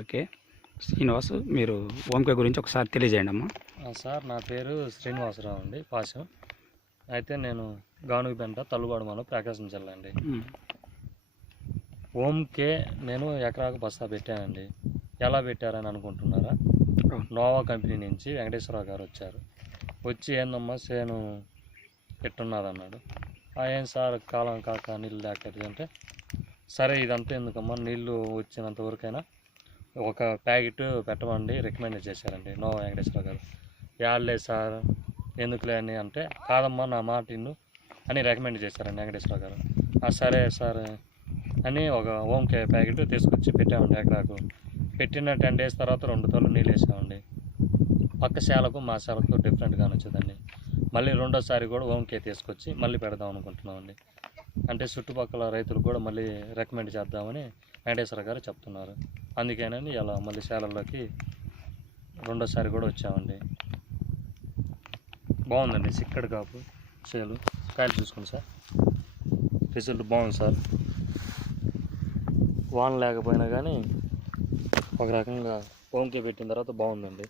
Okay. Srinivas, మీరు ఓంకే గురించి ఒకసారి తెలియజేయండి అమ్మా. సార్, నా పేరు శ్రీనివాసరావు అండి, పాశం. అయితే నేను గానుగుపెంట తల్లుబాడు మనం ప్రకాశం జిల్లా అండి. ఓంకే నేను ఎకరాకు బస్తా పెట్టానండి. ఎలా పెట్టారని అనుకుంటున్నారా? నోవా కంపెనీ నుంచి వెంకటేశ్వరరావు గారు వచ్చారు. వచ్చి ఏందమ్మా సేను ఎట్టున్నది అన్నాడు. ఏం సార్ కాలం కాక నీళ్ళు లేకపోతే అంటే, సరే ఇదంతా ఎందుకమ్మా, నీళ్ళు వచ్చినంత వరకైనా ఒక ప్యాకెట్ పెట్టమండి రికమెండ్ చేశారండి నోవా వెంకటేశ్వరరావు గారు. యాడ్లే సార్ ఎందుకులే అని అంటే, కాదమ్మా నా మాట ఇన్ను అని రికమెండ్ చేశారండి వెంకటేశ్వరరావు గారు. సరే సార్ అని ఒక ఓంకే ప్యాకెట్ తీసుకొచ్చి పెట్టామండి ఎకరాకు. పెట్టిన 10 days తర్వాత 2 తోలు నీళ్ళు వేసామండి. పక్క శాలకు మా శాలకు డిఫరెంట్గా నచ్చుదండి. మళ్ళీ రెండోసారి కూడా ఓంకే తీసుకొచ్చి మళ్ళీ పెడదాం అనుకుంటున్నామండి. అంటే చుట్టుపక్కల రైతులు కూడా మళ్ళీ రికమెండ్ చేద్దామని వెంకటేశ్వర గారు చెప్తున్నారు. అందుకేనని ఇలా మళ్ళీ శాలల్లోకి రెండోసారి కూడా వచ్చామండి. బాగుందండి, చిక్కడి కాపు చేలు కాయలు చూసుకోండి సార్, రిజల్ట్ బాగుంది సార్. వాన లేకపోయినా కానీ ఒక రకంగా ఓంకే పెట్టిన తర్వాత బాగుందండి.